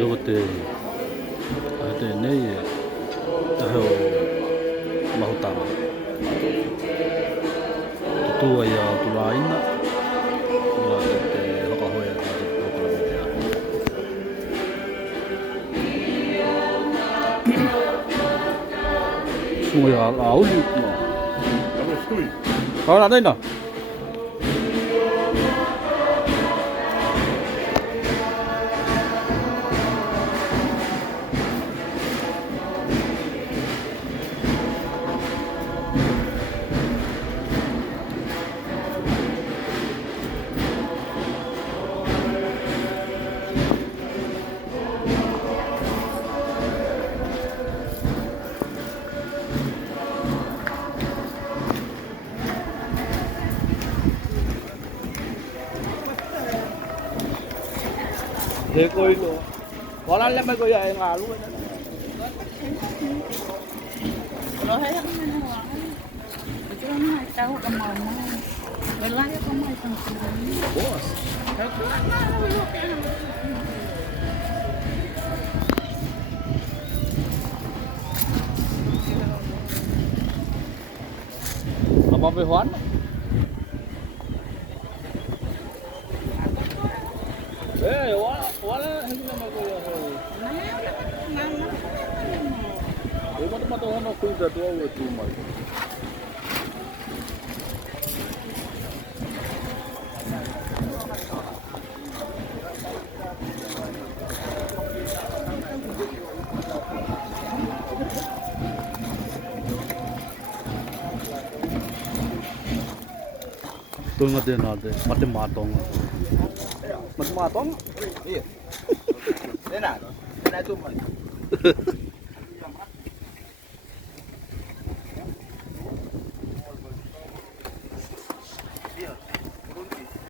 요것들 ada ini tahu mau tahu itu ya tu lain nak lah itu apa hoya itu program dia semua ya awal itu kalau ada ini देखो ही लो वाला ले मैं कोई आएगा आलू है ना Rồi thấy không nên hoa chứ nó hai cháu cầm màu mà bên lá có mấy phần bos apa behuan wala hindi na magulo ho. Mata-mata ako da do o tu mal. Tunga din natin, mati-matong. Mati-matong? Iya. Enak. Enak cuma.